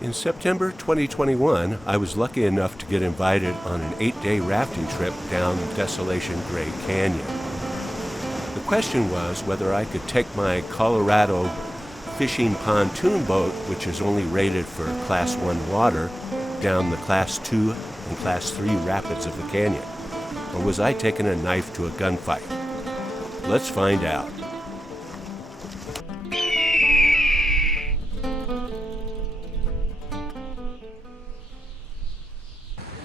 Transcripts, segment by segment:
In September 2021, I was lucky enough to get invited on an 8-day rafting trip down Desolation Gray Canyon. The question was whether I could take my Colorado fishing pontoon boat, which is only rated for Class 1 water, down the Class 2 and Class 3 rapids of the canyon. Or was I taking a knife to a gunfight? Let's find out.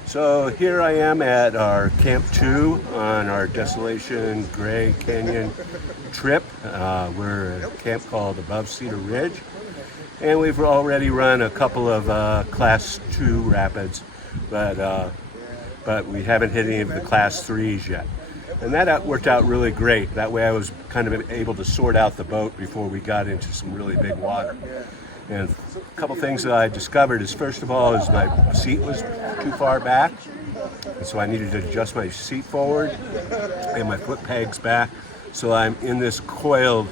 So here I am at our Camp 2 on our Desolation Gray Canyon trip. We're at a camp called Above Cedar Ridge, and we've already run a couple of Class 2 rapids, but we haven't hit any of the Class 3s yet. And that worked out really great. That way I was kind of able to sort out the boat before we got into some really big water. And a couple things that I discovered is, first of all, is my seat was too far back, and so I needed to adjust my seat forward and my foot pegs back so I'm in this coiled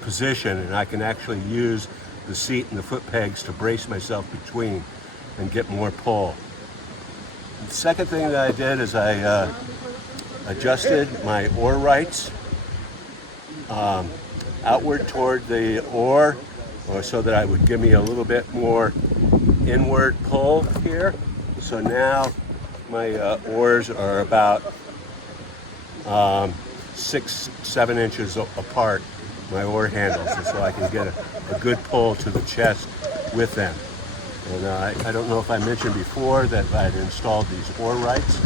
position and I can actually use the seat and the foot pegs to brace myself between and get more pull. The second thing that I did is I adjusted my oar rights outward toward the oar, or so that I would give me a little bit more inward pull here. So now my oars are about 6-7 inches apart, my oar handles, and so I can get a good pull to the chest with them. And I don't know if I mentioned before that I'd installed these oar rights,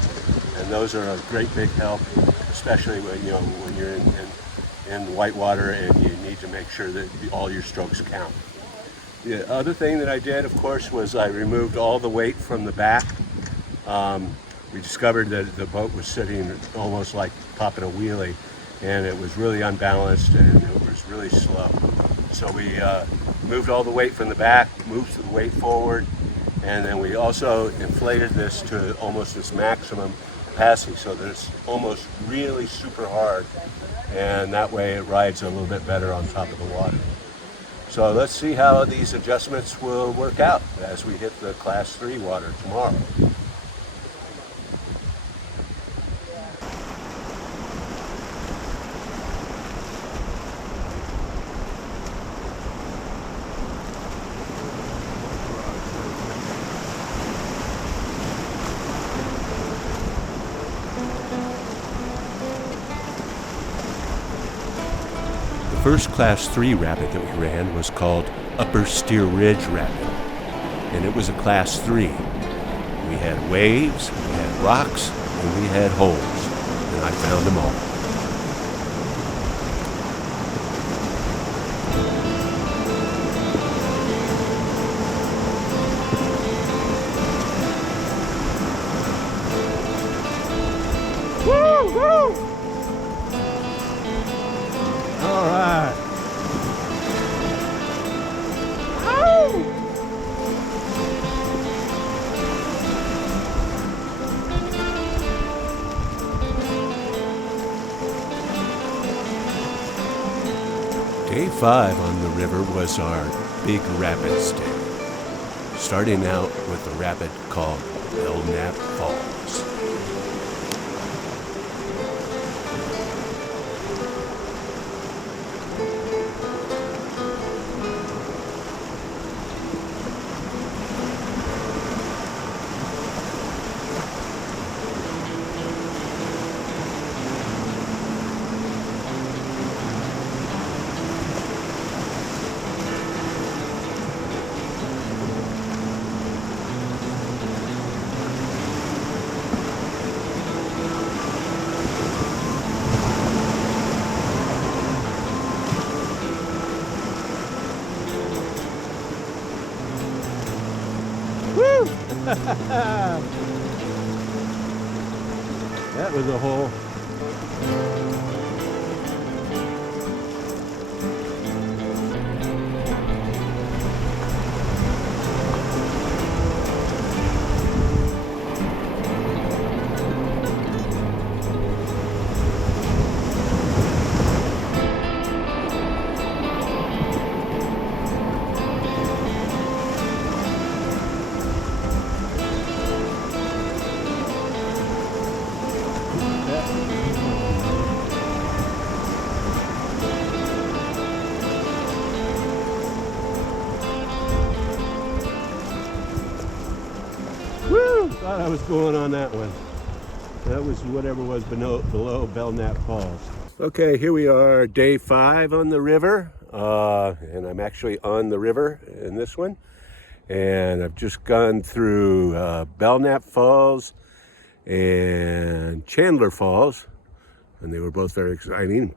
and those are a great big help, especially when you're in whitewater and you need to make sure that all your strokes count. The other thing that I did, of course, was I removed all the weight from the back. We discovered that the boat was sitting almost like popping a wheelie, and it was really unbalanced and it was really slow. So we moved all the weight from the back, moved the weight forward, and then we also inflated this to almost its maximum capacity so that it's almost really super hard, and that way it rides a little bit better on top of the water. So let's see how these adjustments will work out as we hit the Class 3 water tomorrow. The first Class 3 rapid that we ran was called Upper Steer Ridge Rapid, and it was a Class 3. We had waves, we had rocks, and we had holes, and I found them all. Woo! Woo! All right. Ow! Day 5 on the river was our big rapids day, starting out with a rapid called Belknap Falls. That was a hole. thought I was going on that one. That was whatever was below Belknap Falls. Okay, here we are, day 5 on the river, and I'm actually on the river in this one. And I've just gone through Belknap Falls and Chandler Falls, and they were both very exciting.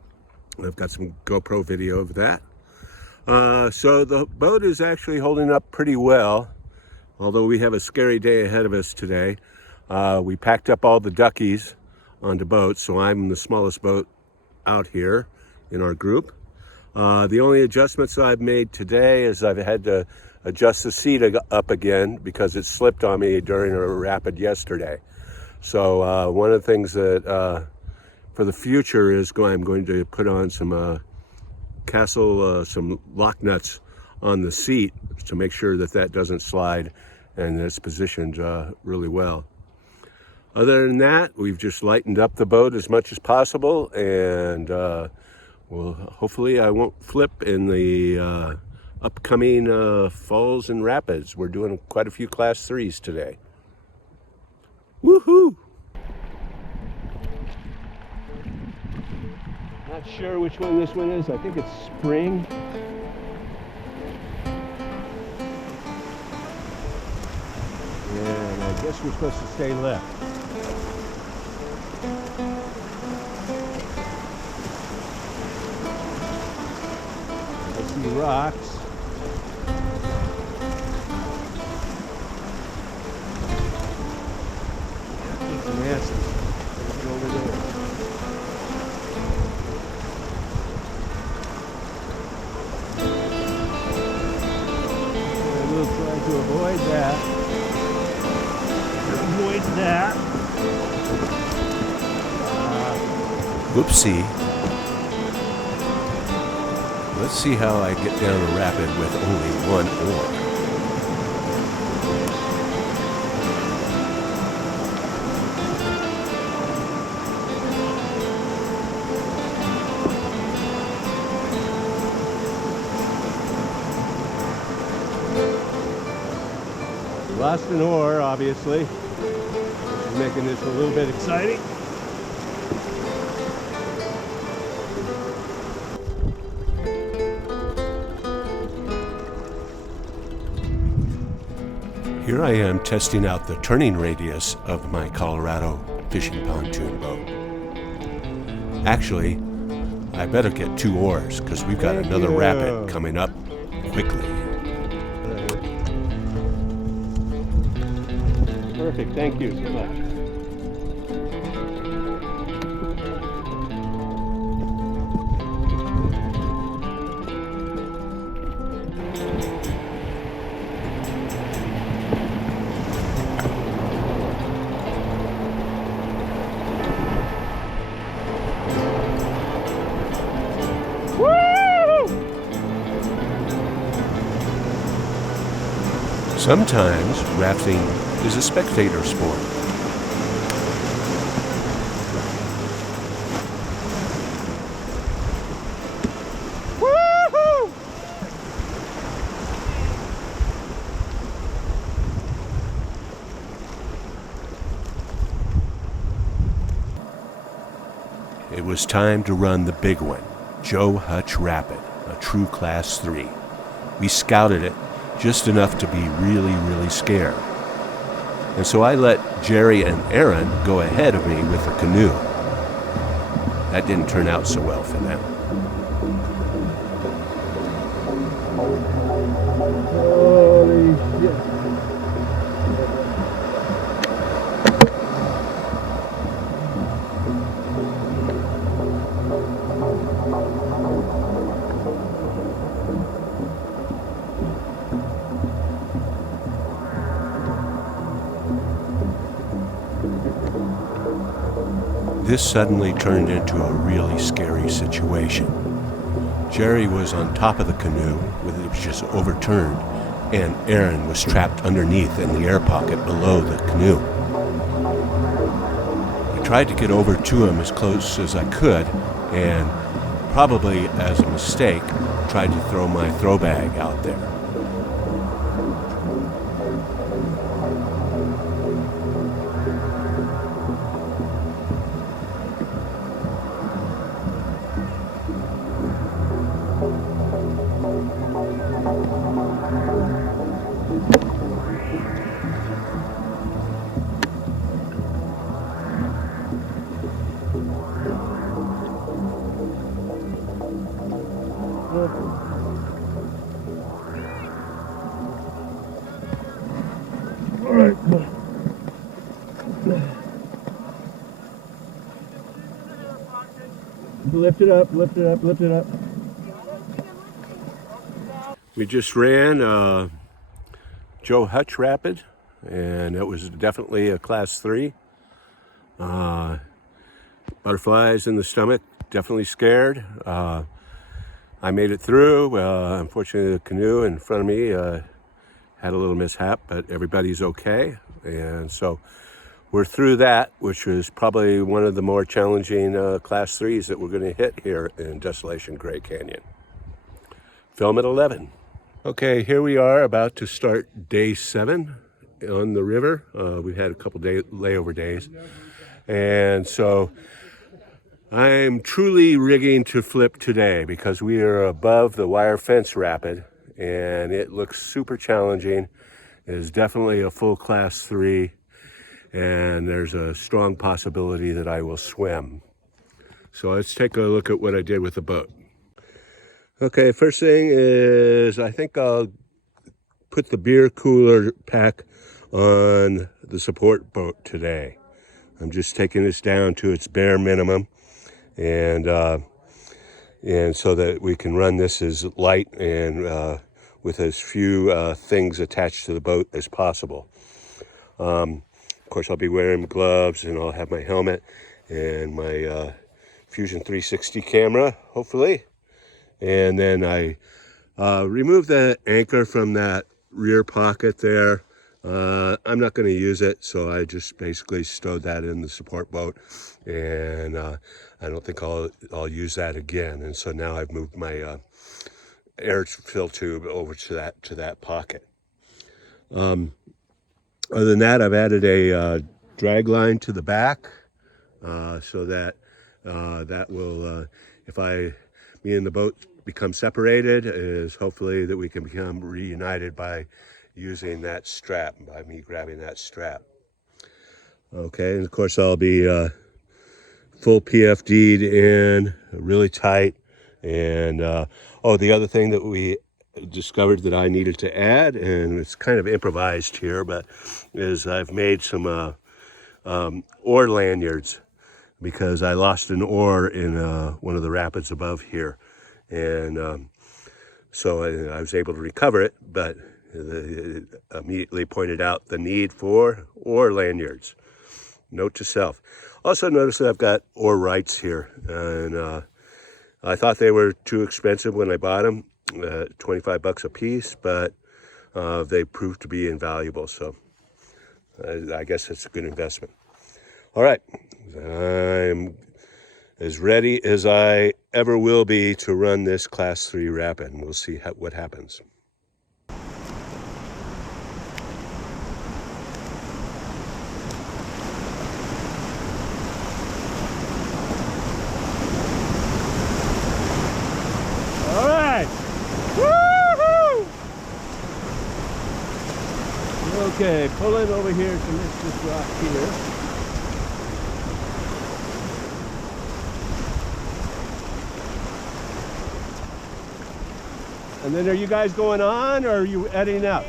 I've got some GoPro video of that. So the boat is actually holding up pretty well, although we have a scary day ahead of us today. We packed up all the duckies onto boats, so I'm the smallest boat out here in our group. The only adjustments I've made today is I've had to adjust the seat up again because it slipped on me during a rapid yesterday. So one of the things that for the future is I'm going to put on some some lock nuts on the seat to make sure that that doesn't slide and it's positioned really well. Other than that, we've just lightened up the boat as much as possible, and well, hopefully I won't flip in the upcoming falls and rapids. We're doing quite a few class 3s today. Woohoo! Not sure which one this one is. I think it's spring. And I guess we're supposed to stay left. I see rocks. It's nasty. Let's go over there. And we'll try to avoid that. Avoid that. Whoopsie. Let's see how I get down a rapid with only one oar. Lost an oar, obviously. Making this a little bit exciting. Here I am testing out the turning radius of my Colorado fishing pontoon boat. Actually, I better get 2 oars because we've got another rapid coming up quickly. Perfect, thank you so much. Sometimes rafting is a spectator sport. Woo-hoo! It was time to run the big one, Joe Hutch Rapid, a true class 3. We scouted it just enough to be really, really scared. And so I let Jerry and Aaron go ahead of me with the canoe. That didn't turn out so well for them. Holy shit. This suddenly turned into a really scary situation. Jerry was on top of the canoe, it was just overturned, and Aaron was trapped underneath in the air pocket below the canoe. I tried to get over to him as close as I could, and probably as a mistake, tried to throw my throw bag out there. right, come on. Lift it up, lift it up, lift it up. We just ran Joe Hutch Rapid, and it was definitely a class 3. Butterflies in the stomach, definitely scared. I made it through. Unfortunately, the canoe in front of me had a little mishap, but everybody's okay. And so we're through that, which was probably one of the more challenging class 3s that we're going to hit here in Desolation Great Canyon. Film at 11. Okay, here we are about to start day 7 on the river. We had a couple layover days. And so I'm truly rigging to flip today because we are above the wire fence rapid and it looks super challenging. It is definitely a full class 3 and there's a strong possibility that I will swim. So let's take a look at what I did with the boat. Okay, first thing is I think I'll put the beer cooler pack on the support boat today. I'm just taking this down to its bare minimum. And so that we can run this as light and with as few things attached to the boat as possible. Of course, I'll be wearing gloves and I'll have my helmet and my Fusion 360 camera, hopefully. And then I remove the anchor from that rear pocket there. I'm not going to use it, so I just basically stowed that in the support boat, and I don't think I'll use that again. And so now I've moved my air fill tube over to that pocket. Other than that, I've added a dragline to the back, so that that will, if me and the boat become separated, is hopefully that we can become reunited by using that strap, by me grabbing that strap. Okay, and of course I'll be full PFD'd in, really tight. And the other thing that we discovered that I needed to add, and it's kind of improvised here, but is I've made some oar lanyards because I lost an oar in one of the rapids above here. And so I was able to recover it, but it immediately pointed out the need for oar lanyards. Note to self. Also notice that I've got oar rights here, and I thought they were too expensive when I bought them, $25 a piece, but they proved to be invaluable, so I guess it's a good investment. All right, I'm as ready as I ever will be to run this class 3 rapid, and we'll see what happens. All right. Woo-hoo! Okay, pulling over here to this rock here. And then are you guys going on, or are you heading up?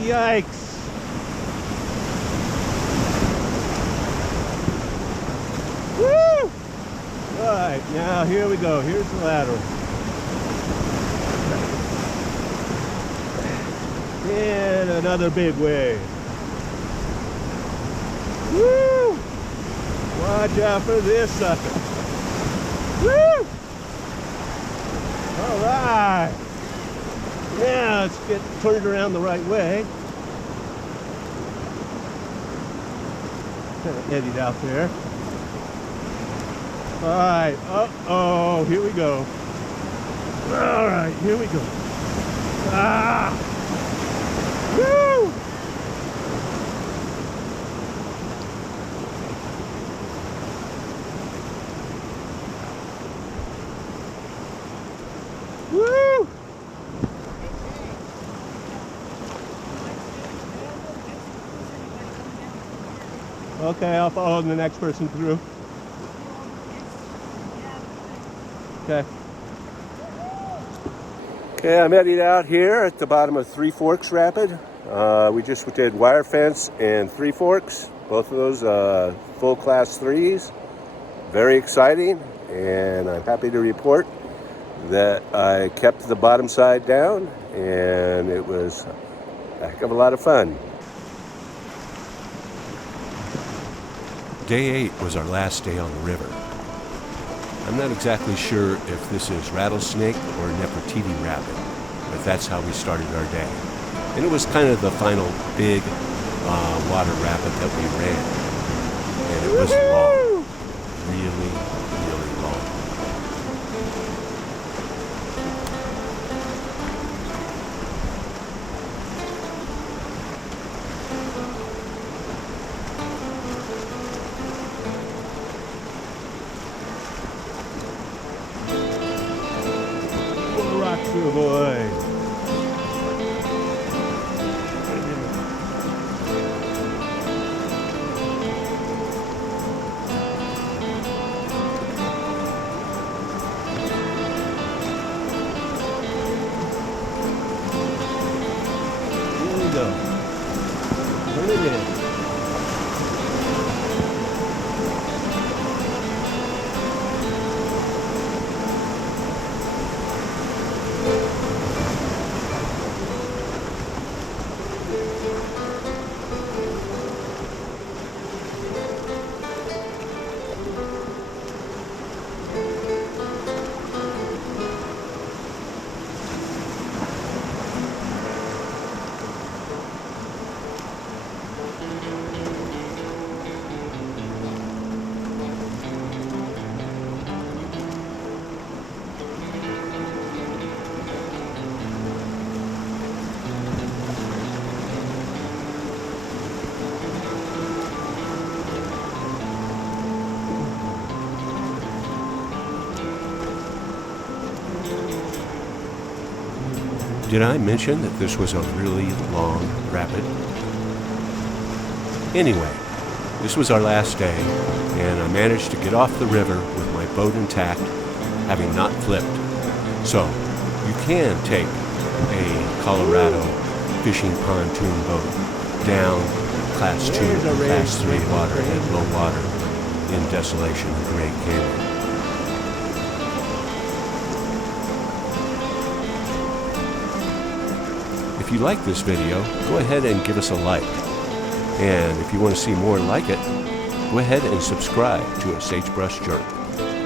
Yikes. Woo! All right, now here we go. Here's the lateral. And another big wave. Woo! Watch out for this sucker. Woo! All right. Now let's get turned around the right way. Kind of eddied out there. All right. Uh-oh, here we go. All right, here we go. Ah! Woo! Woo! Okay, I'll follow the next person through. Okay. Okay, I'm heading out here at the bottom of Three Forks Rapid. We just did wire fence and Three Forks, both of those full class 3s. Very exciting, and I'm happy to report that I kept the bottom side down, and it was a heck of a lot of fun. Day 8 was our last day on the river. I'm not exactly sure if this is Rattlesnake or Nefertiti Rapid, but that's how we started our day. And it was kind of the final big water rapid that we ran. And it was long. Really, really long. Rock through, boy. Here we go. Put it in. Did I mention that this was a really long rapid? Anyway, this was our last day, and I managed to get off the river with my boat intact, having not flipped. So, you can take a Colorado fishing pontoon boat down Class 2, Class 3 water at low water in Desolation and Great Canyon. If you like this video, go ahead and give us a like. And if you want to see more like it, go ahead and subscribe to a Sagebrush Journey.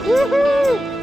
Woohoo!